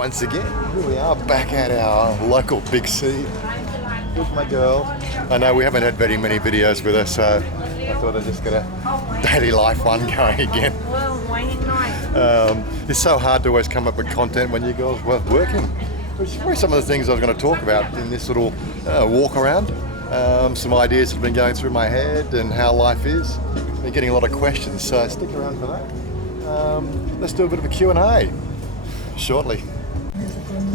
once again. Here we are back at our local Big C with my girl. I know we haven't had very many videos with her, so I thought I'd just get a daily life one going again. It's so hard to always come up with content when you girls were working. Which were some of the things I was going to talk about in this little walk around. Some ideas have been going through my head and how life is. Been getting a lot of questions, so stick around for that. Let's do a bit of a Q&A shortly.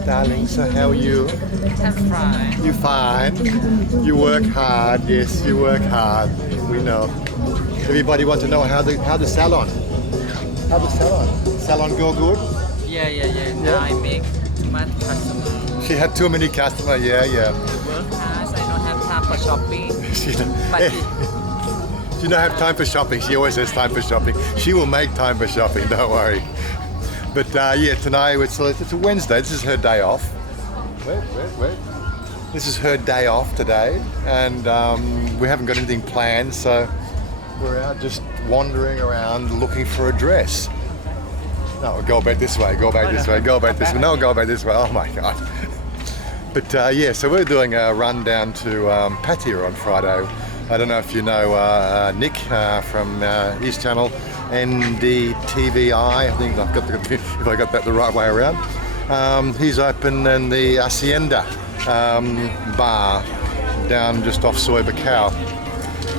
Darling, so how are you? I'm fine. You fine? You work hard, yes, you work hard. We know. Everybody wants to know how the salon. How the salon? Salon go good? Yeah. Now I make too much customer. She had too many customers, yeah. I work hard, I don't have time for shopping. She don't have time for shopping. She always has time for shopping. She will make time for shopping, don't worry. But yeah, tonight it's a Wednesday. This is her day off. Wait. This is her day off today, and we haven't got anything planned, so we're out just wandering around looking for a dress. No, go back this way. Go back this way. No, go back this way. Oh my God. But yeah, so we're doing a run down to Pattaya on Friday. I don't know if you know Nick from his channel, NDTVI. I think if I got that the right way around. He's open in the Assendia Bar down just off Bacau,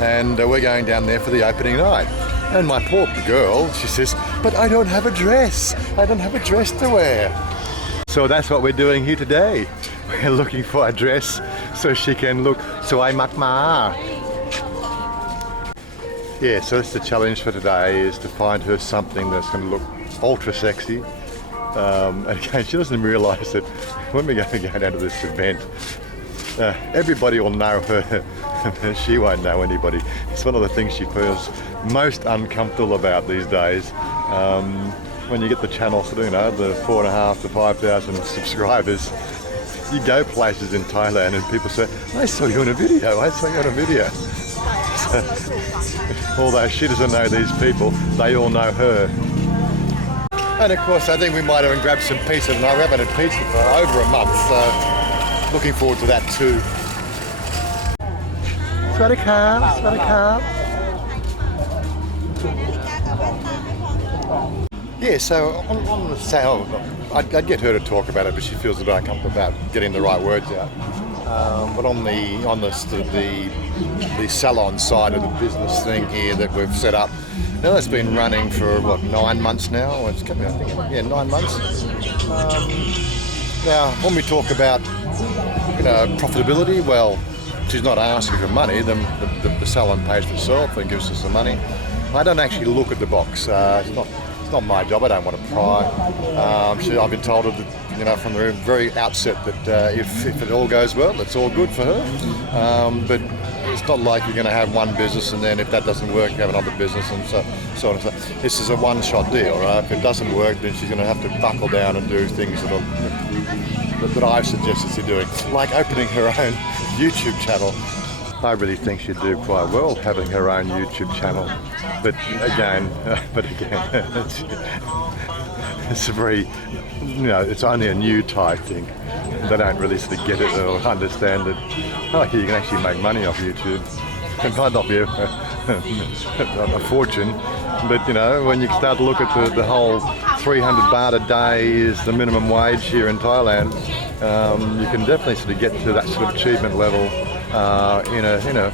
and we're going down there for the opening night. And my poor girl, she says, "But I don't have a dress. I don't have a dress to wear." So that's what we're doing here today. We're looking for a dress so she can look suai mak-ma. Yeah, so that's the challenge for today, is to find her something that's going to look ultra sexy. And again, she doesn't realise that when we're going to go down to this event, everybody will know her. She won't know anybody. It's one of the things she feels most uncomfortable about these days. When you get the channel, so, you know, the 4,500 to 5,000 subscribers, you go places in Thailand and people say, "I saw you on a video, I saw you on a video." Although she doesn't know these people, they all know her. And of course, I think we might have grabbed some pizza tonight. We haven't had pizza for over a month, so looking forward to that too. Swadika. Yeah, so on the sale, I'd get her to talk about it, but she feels a bit uncomfortable about getting the right words out. But on the salon side of the business thing here that we've set up, now that's been running for what, 9 months now? It's coming, I think, 9 months. Now, when we talk about, you know, profitability, well, she's not asking for money. The salon pays for itself and gives us the money. I don't actually look at the box. It's not my job. I don't want to pry. I've been told, you know, from the very outset that if it all goes well, it's all good for her. But it's not like you're going to have one business and then if that doesn't work, you have another business and so on and so. This is a one-shot deal, right? If it doesn't work, then she's going to have to buckle down and do things that I've suggested she's doing, like opening her own YouTube channel. I really think she'd do quite well having her own YouTube channel, but again, it's a very, you know, it's only a new type thing. They don't really sort of get it or understand that, oh, you can actually make money off YouTube. It might not be a fortune, but you know, when you start to look at the whole 300 baht a day is the minimum wage here in Thailand, you can definitely sort of get to that sort of achievement level in a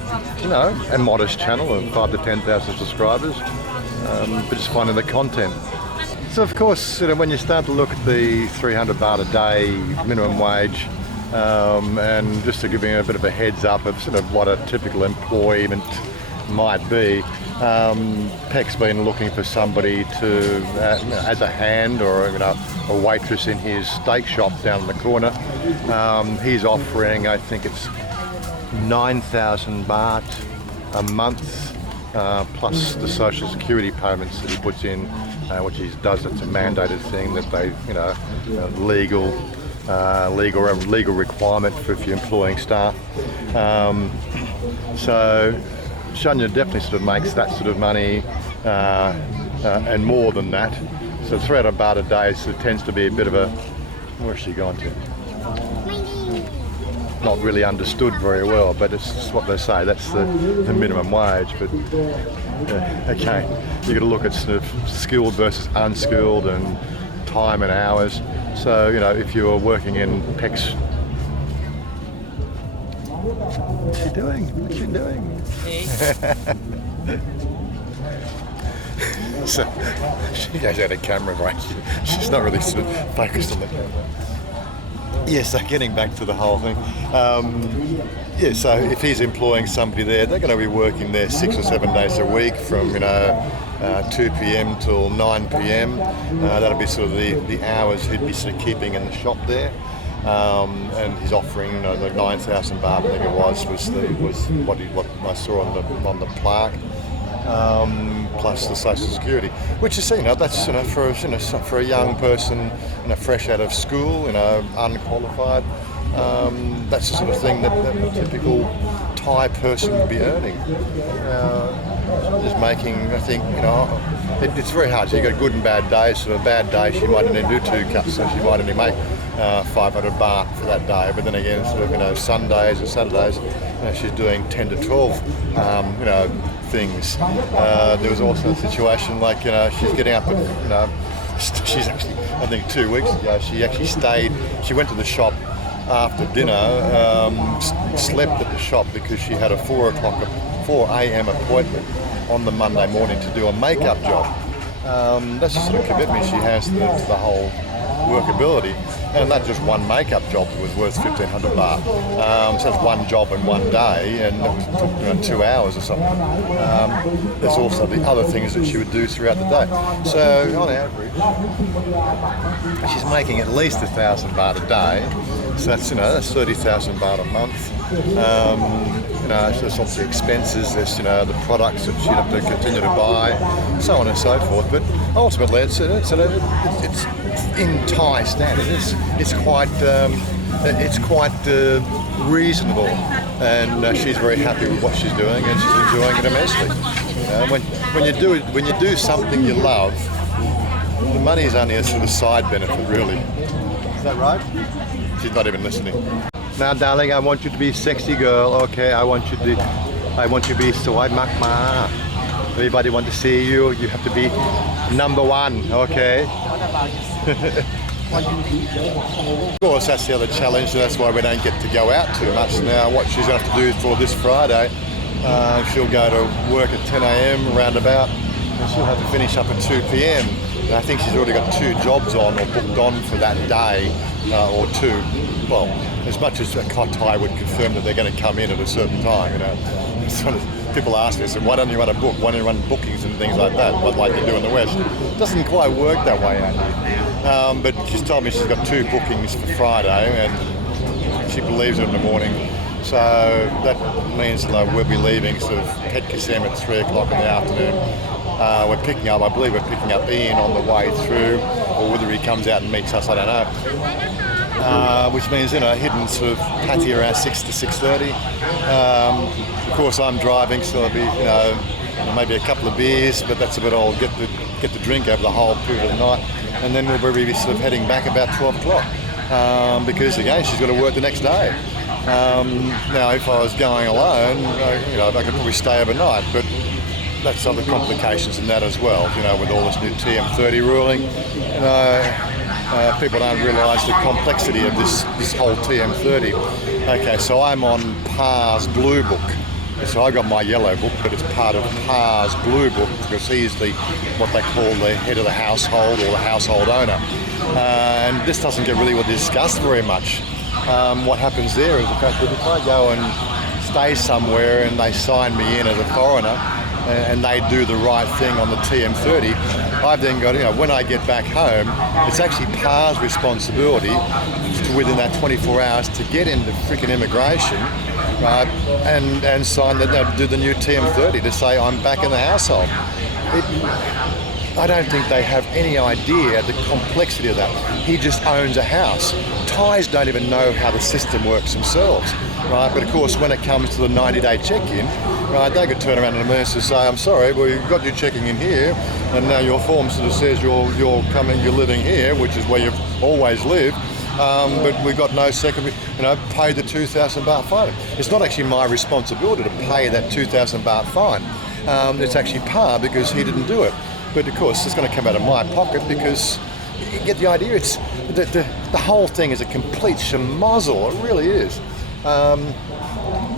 modest channel of 5,000 to 10,000 subscribers, but just finding the content. So of course, you know, when you start to look at the 300 baht a day minimum wage, and just to give you a bit of a heads up of sort of what a typical employment might be, Peck's been looking for somebody to, as a hand or, you know, a waitress in his steak shop down in the corner. He's offering, I think it's 9,000 baht a month, plus the social security payments that he puts in, which he does. It's a mandated thing that they, you know, legal requirement for if you're employing staff. So Chanya definitely sort of makes that sort of money and more than that. So 300 baht a day sort of tends to be a bit of a Where's she gone to? Not really understood very well, but it's what they say. That's the minimum wage. But again, you got to look at sort of skilled versus unskilled and time and hours. So if you're working in PECs, what's she doing? What's she doing? So she goes out of camera, right? She's not really sort of focused on the camera. Yeah, so getting back to the whole thing. So if he's employing somebody there, they're going to be working there 6 or 7 days a week from 2 p.m. till 9 p.m. That'll be sort of the hours he'd be sort of keeping in the shop there. And he's offering the 9,000 baht, I think it was what I saw on the plaque. Plus the social security, which is that's for a young person fresh out of school, unqualified. That's the sort of thing that a typical Thai person would be earning. Just making, I think, it's very hard. So you got good and bad days. So a bad day, she might only do 2 cuts, so she might only make 500 baht for that day. But then again, Sundays or Saturdays, she's doing 10 to 12, things. There was also a situation like, she's getting up at, she's actually, I think 2 weeks ago, she actually stayed, she went to the shop after dinner, slept at the shop because she had a 4 a.m. appointment on the Monday morning to do a makeup job. That's the sort of commitment she has to the whole workability. And not just one makeup job that was worth 1,500 baht. So that's one job in one day, and it took 2 hours or something. There's also the other things that she would do throughout the day. So on average, she's making at least 1,000 baht a day. So that's 30,000 baht a month. There's obviously expenses. There's the products that she'd have to continue to buy, so on and so forth. But ultimately, it's in Thai standards. It's quite reasonable, and she's very happy with what she's doing, and she's enjoying it immensely. When you do something you love, the money is only a sort of side benefit, really. Is that right? She's not even listening. Now, darling, I want you to be sexy girl. Okay, I want you to be soi mak ma. Everybody want to see you. You have to be number one. Okay. Of course, that's the other challenge. That's why we don't get to go out too much. Now, what she's going to have to do for this Friday, she'll go to work at 10 a.m. roundabout, and she'll have to finish up at 2 p.m. And I think she's already got 2 jobs on or booked on for that day or 2. Well, as much as a Thai would confirm that they're going to come in at a certain time, Sort of, people ask me, so why don't you run a book? Why don't you run bookings and things like that, like you do in the West? It doesn't quite work that way out here. But she's told me she's got 2 bookings for Friday, and she believes it in the morning. So that means we'll be leaving sort of Phetkasem at 3 o'clock in the afternoon. I believe we're picking up Ian on the way through, or whether he comes out and meets us, I don't know. Which means, hitting sort of Pattaya around 6 to 6:30. Of course, I'm driving, so there'll be, maybe a couple of beers, but that's about all. Get the drink over the whole period of the night, and then we'll be sort of heading back about 12 o'clock. Because again, she's got to work the next day. Now, if I was going alone, I could probably stay overnight, but that's other complications in that as well. With all this new TM30 ruling, people don't realise the complexity of this whole TM30. Okay, so I'm on Pa's blue book. So I got my yellow book, but it's part of Pa's blue book because he's what they call the head of the household or the household owner. And this doesn't get really discussed very much. What happens there is the fact that if I go and stay somewhere and they sign me in as a foreigner, and they do the right thing on the TM30, I've then got, when I get back home, it's actually Pa's responsibility within that 24 hours to get into freaking immigration, right, and sign do the new TM30 to say I'm back in the household. I don't think they have any idea the complexity of that. He just owns a house. Thais don't even know how the system works themselves, right? But of course, when it comes to the 90-day check-in, right, they could turn around in a minute and say, I'm sorry, well, you've got your checking in here, and now your form sort of says you're living here, which is where you've always lived, but we got no second, paid the 2,000 baht fine. It's not actually my responsibility to pay that 2,000 baht fine. It's actually Pa because he didn't do it. But of course, it's going to come out of my pocket because you get the idea. It's the whole thing is a complete schmozzle. It really is.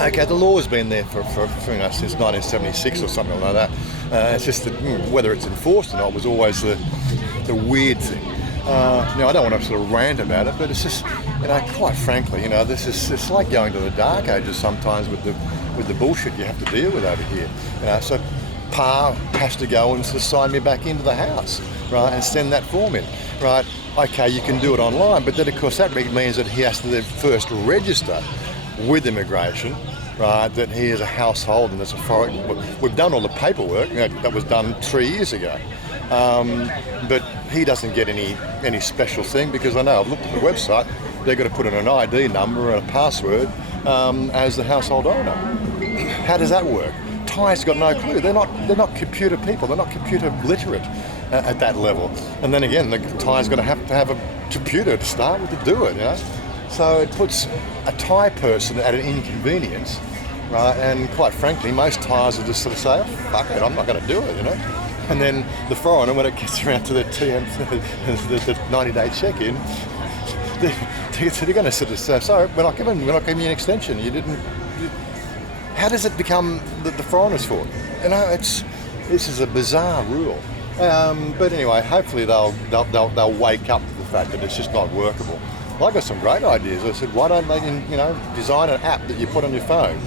Okay, the law's been there for since 1976 or something like that. It's just that whether it's enforced or not was always the weird thing. I don't want to sort of rant about it, but it's just, quite frankly, it's like going to the dark ages sometimes with the bullshit you have to deal with over here. So Pa has to go and sort of sign me back into the house, right, and send that form in, right? Okay, you can do it online, but then of course that means that he has to then first register with immigration, right, that he is a household and there's a foreign. We've done all the paperwork, that was done 3 years ago, but he doesn't get any special thing because I know I've looked at the website, they're going to put in an ID number and a password as the household owner. How does that work? Thai's got no clue. They're not computer people. They're not computer literate at that level. And then again, the Thai's going to have a computer to start with to do it. So it puts a Thai person at an inconvenience, right? And quite frankly, most Thais will just sort of say, "Oh, fuck it, I'm not going to do it," And then the foreigner, when it gets around to the TM, the 90-day check-in, they're going to sort of say, "Sorry, we're not giving you an extension. You didn't." How does it become the foreigner's fault? This is a bizarre rule. But anyway, hopefully they'll wake up to the fact that it's just not workable. Well, I got some great ideas. I said, why don't they, design an app that you put on your phone?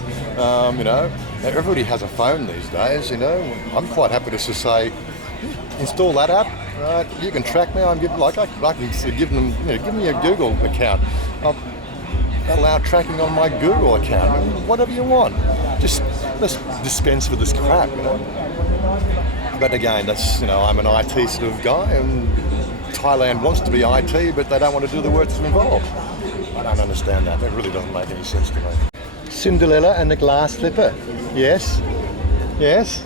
Everybody has a phone these days. I'm quite happy to just say, install that app. Right, you can track me. I can give them, give me a Google account. I'll allow tracking on my Google account. Whatever you want. Just let's dispense with this crap. But again, that's I'm an IT sort of guy, and Thailand wants to be IT, but they don't want to do the work that's involved. I don't understand that. It really doesn't make any sense to me. Cinderella and the glass slipper. Yes. Yes.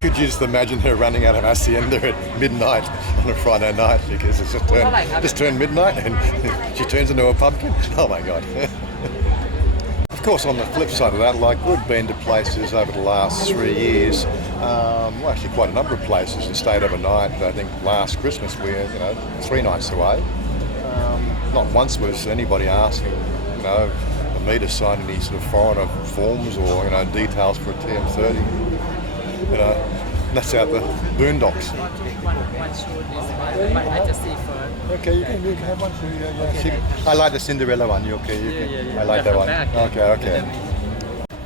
Could you just imagine her running out of Assendia at midnight on a Friday night because it's just turned midnight and she turns into a pumpkin? Oh my God. Of course, on the flip side of that, we've been to places over the last 3 years, actually quite a number of places and stayed overnight. I think last Christmas we were, 3 nights away. Not once was anybody asking, for me to sign any sort of foreigner forms or, details for a TM30. That's out the boondocks. One shoot is but I just see first. Okay, you can have one too. Yeah. I like the Cinderella one. You okay? Yeah. I like that one. Okay.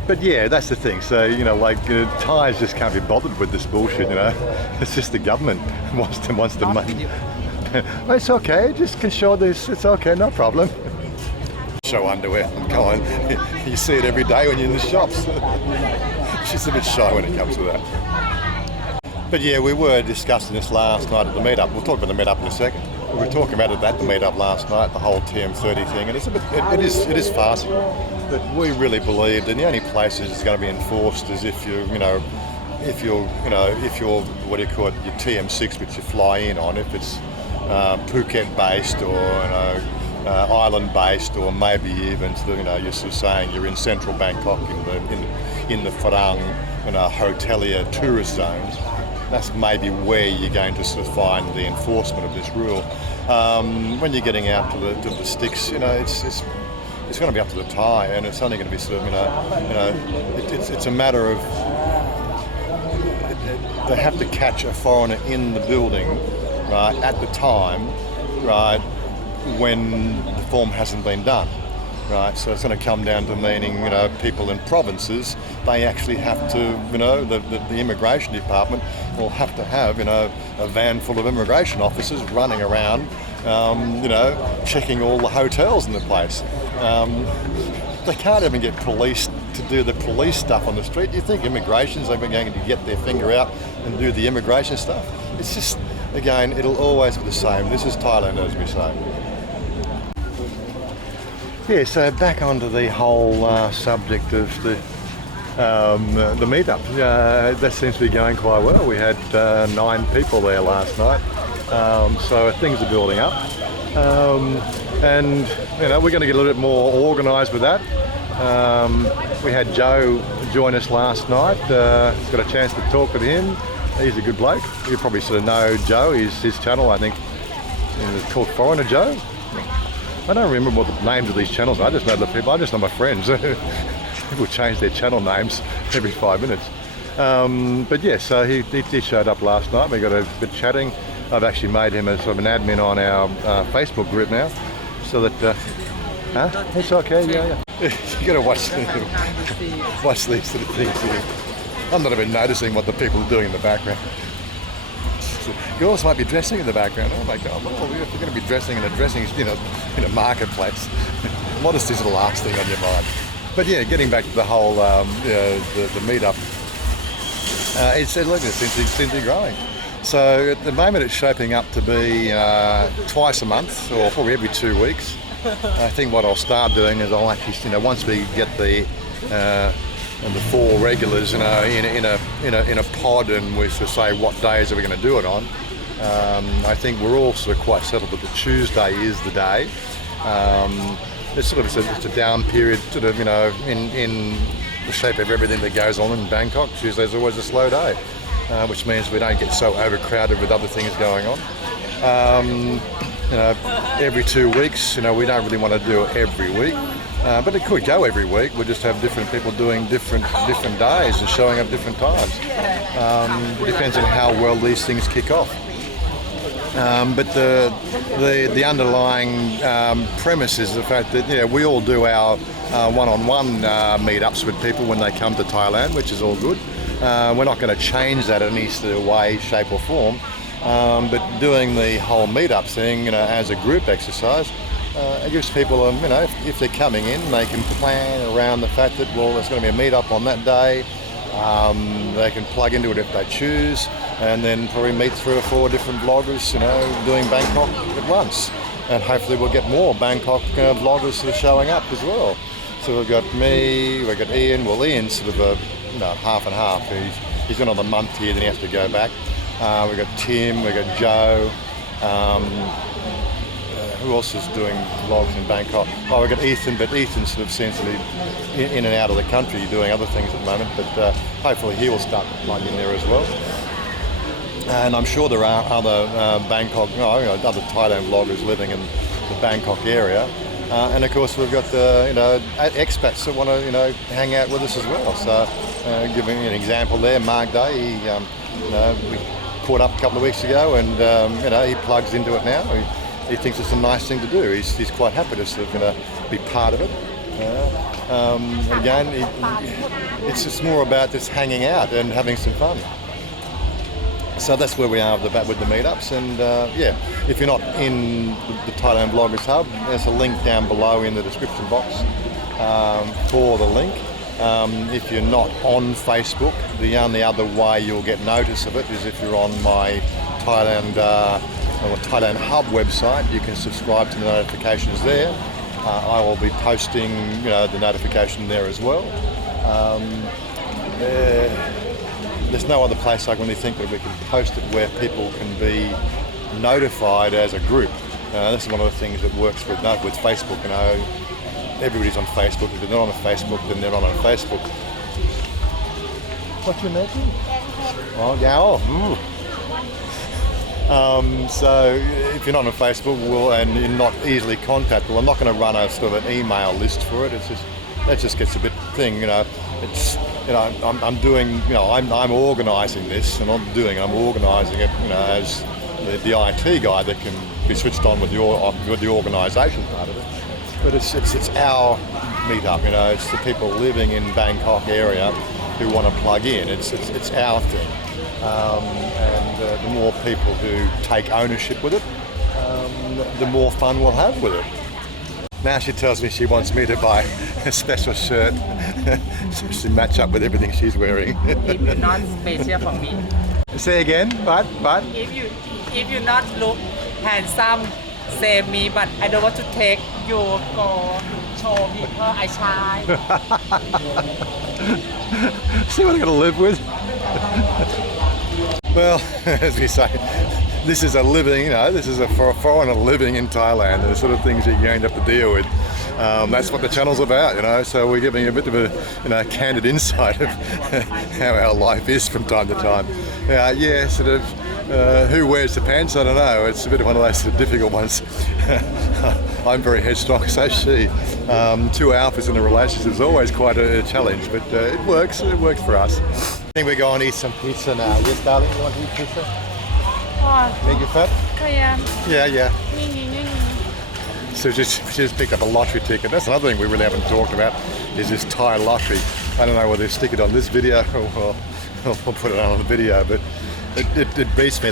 But yeah, that's the thing. So Thais just can't be bothered with this bullshit. It's just the government wants to money. It's okay. Just can show this. It's okay. No problem. Show underwear. Come on. You see it every day when you're in the shops. She's a bit shy when it comes to that. But yeah, we were discussing this last night at the meetup. We'll talk about the meetup in a second. We were talking about it at the meetup last night, the whole TM30 thing, and it is farcical. But we really believe that the only places it's going to be enforced is if you're what do you call it, your TM6, which you fly in on, if it's Phuket based or island based, or maybe even you're sort of saying you're in central Bangkok in the Pharang hotelier tourist zones. That's maybe where you're going to sort of find the enforcement of this rule. When you're getting out to the sticks, it's going to be up to the Thai, and it's only going to be sort of it's a matter of they have to catch a foreigner in the building, right, at the time, right, when the form hasn't been done, right? So it's going to come down to meaning, people in provinces, they actually have to, the immigration department will have to have, a van full of immigration officers running around, checking all the hotels in the place. They can't even get police to do the police stuff on the street. Do you think immigration's even going to get their finger out and do the immigration stuff? It's just, again, it'll always be the same. This is Thailand, as we say. Yeah, so back onto the whole subject of the meetup. That seems to be going quite well. We had 9 people there last night. So things are building up. And we're going to get a little bit more organised with that. We had Joe join us last night. Got a chance to talk with him. He's a good bloke. You probably sort of know Joe. His channel, I think, is called Foreigner Joe. I don't remember what the names of these channels are. I just know the people. I just know my friends. People change their channel names every 5 minutes. But yeah, so he showed up last night. We got a bit chatting. I've actually made him a sort of an admin on our Facebook group now, so that it's okay. Yeah. You got to watch these sort of things here. I'm not even noticing what the people are doing in the background. Girls might be dressing in the background. Oh my God! Well, if you're going to be dressing in a marketplace, modesty is the last thing on your mind. But yeah, getting back to the whole the meetup, it seems to be growing. So at the moment, it's shaping up to be twice a month, or probably every 2 weeks. I think what I'll start doing is I'll actually, once we get the 4 regulars, in a pod, and we sort of say what days are we going to do it on. I think we're all sort of quite settled that the Tuesday is the day. It's a down period, in the shape of everything that goes on in Bangkok. Tuesday's always a slow day, which means we don't get so overcrowded with other things going on. Every 2 weeks, we don't really want to do it every week. But it could go every week. We'll just have different people doing different days and showing up different times. It depends on how well these things kick off. But the underlying premise is the fact that we all do our one-on-one meetups with people when they come to Thailand, which is all good. We're not going to change that in any sort of way, shape or form. But doing the whole meetup thing, as a group exercise, it gives people, if they're coming in, they can plan around the fact that, well, there's going to be a meet-up on that day. They can plug into it if they choose, and then probably meet 3 or 4 different vloggers, doing Bangkok at once. And hopefully we'll get more Bangkok vloggers sort of showing up as well. So we've got me, we've got Ian. Well, Ian's sort of half and half. He's got another month here, then he has to go back. We've got Tim, we've got Joe. Who else is doing vlogs in Bangkok? Oh, we've got Ethan, but Ethan sort of seems to be in and out of the country doing other things at the moment, but hopefully he will start to plug in there as well. And I'm sure there are other Bangkok, other Thailand vloggers living in the Bangkok area. And of course we've got the expats that want to hang out with us as well. So giving an example there, Mark Day, we caught up a couple of weeks ago, and he plugs into it now. He thinks it's a nice thing to do. He's quite happy to sort of be part of it. Again, it's just more about just hanging out and having some fun. So that's where we are with the meetups. And if you're not in the Thailand Vloggers Hub, there's a link down below in the description box for the link. If you're not on Facebook, the only other way you'll get notice of it is if you're on my Thailand Hub website. You can subscribe to the notifications there. I will be posting the notification there as well. There's no other place I can really think that we can post it where people can be notified as a group. This is one of the things that works with Facebook. Everybody's on Facebook. If they're not on Facebook, then they're not on Facebook. What you making? Oh, yeah. So if you're not on Facebook, and you're not easily contactable, I'm not going to run a sort of an email list for it. That just gets a bit thing. I'm doing. I'm organising this, and I'm organising it. As the IT guy that can be switched on with the organisation part of it. But it's our meetup. It's the people living in Bangkok area who want to plug in. It's our thing. And the more people who take ownership with it, the more fun we'll have with it. Now she tells me she wants me to buy a special shirt to match up with everything she's wearing. If you're not special for me. Say again, but? If you not look handsome, say me, but I don't want to take you go show people I shine. See what I'm going to live with? Well, as we say, this is a living, this is for a foreigner living in Thailand, the sort of things you're going to have to deal with. That's what the channel's about, so we're giving a bit of a candid insight of how our life is from time to time. Sort of, who wears the pants? I don't know. It's a bit of one of those sort of difficult ones. I'm very headstrong, so is she. 2 alphas in a relationship is always quite a challenge, but it works for us. I think we're going to eat some pizza now. Yes, darling, you want to eat pizza? Make you fat? Yeah. So she just picked up a lottery ticket. That's another thing we really haven't talked about, is this Thai lottery. I don't know whether they stick it on this video or we'll put it on the video, but it beats me.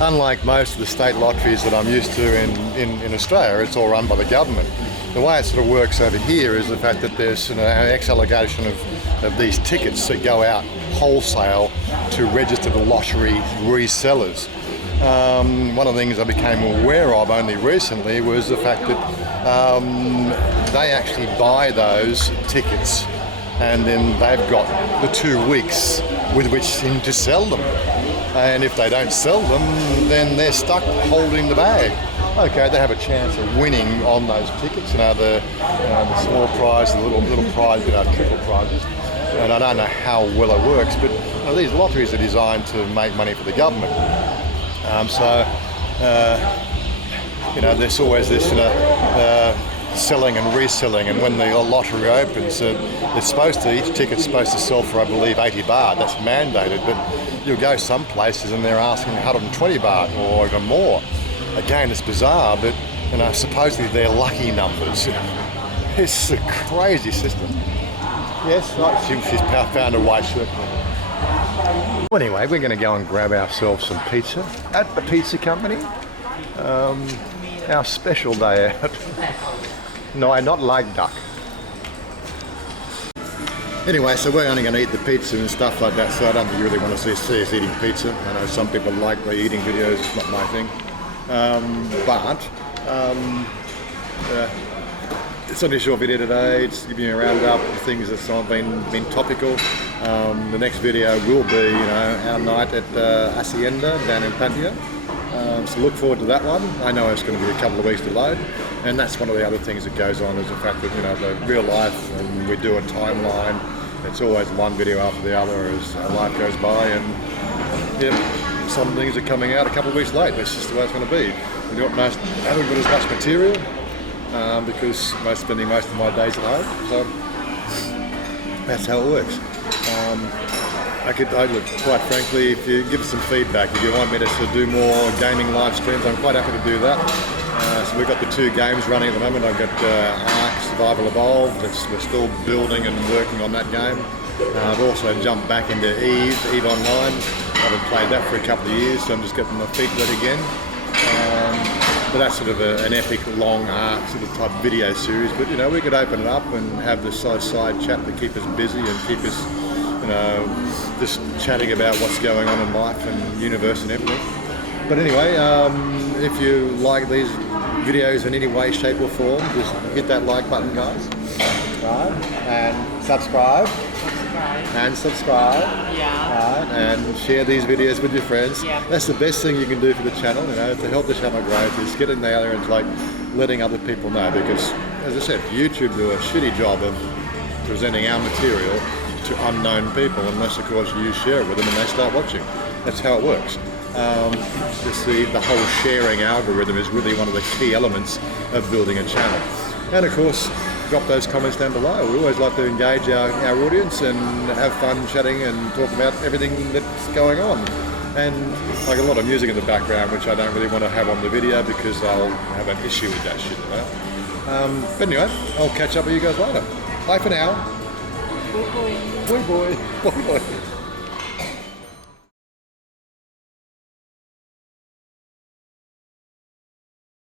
Unlike most of the state lotteries that I'm used to in Australia, it's all run by the government. The way it sort of works over here is the fact that there's an ex-allocation of these tickets that go out wholesale to registered lottery resellers. One of the things I became aware of only recently was the fact that they actually buy those tickets and then they've got the 2 weeks with which to sell them. And if they don't sell them, then they're stuck holding the bag. Okay, they have a chance of winning on those tickets, the small prize, the little prize, triple prizes. And I don't know how well it works, but these lotteries are designed to make money for the government. There's always this selling and reselling, and when the lottery opens, each ticket's supposed to sell for, I believe, 80 baht. That's mandated, but you'll go some places and they're asking 120 baht or even more. Again, it's bizarre, but supposedly they're lucky numbers. It's a crazy system. Yes, she's found a white shirt. Well, anyway, we're going to go and grab ourselves some pizza at the pizza company. Our special day out. No, I not like duck. Anyway, so we're only going to eat the pizza and stuff like that, so I don't really want to see us eating pizza. I know some people like the eating videos, it's not my thing. It's only a short video today. It's giving you a roundup of things that's been topical. The next video will be, our night at Assendia down in Pattaya. So look forward to that one. I know it's going to be a couple of weeks delayed, and that's one of the other things that goes on is the fact that the real life, and we do a timeline. It's always one video after the other as life goes by, and some things are coming out a couple of weeks late. That's just the way it's going to be. We haven't got as much material because I'm spending most of my days at home, so that's how it works. Look, quite frankly, if you give us some feedback, if you want me to do more gaming live streams, I'm quite happy to do that. So we've got the 2 games running at the moment. I've got Ark Survival Evolved. We're still building and working on that game. I've also jumped back into Eve Online. I haven't played that for a couple of years, so I'm just getting my feet wet again. But that's sort of an epic, long Ark sort of type video series. But we could open it up and have this side chat to keep us busy and keep us just chatting about what's going on in life and universe and everything. But anyway, if you like these videos in any way, shape or form, just hit that like button, guys. Right, and subscribe. And subscribe. Yeah. Right, and share these videos with your friends. Yeah. That's the best thing you can do for the channel, to help the channel grow, is getting out there and letting other people know, because as I said, YouTube do a shitty job of presenting our material to unknown people, unless of course you share it with them and they start watching. That's how it works. The whole sharing algorithm is really one of the key elements of building a channel. And of course, drop those comments down below. We always like to engage our audience and have fun chatting and talk about everything that's going on. And like a lot of music in the background, which I don't really want to have on the video because I'll have an issue with that shit. But anyway, I'll catch up with you guys later. Bye for now. Bye bye. Bye bye. Bye bye.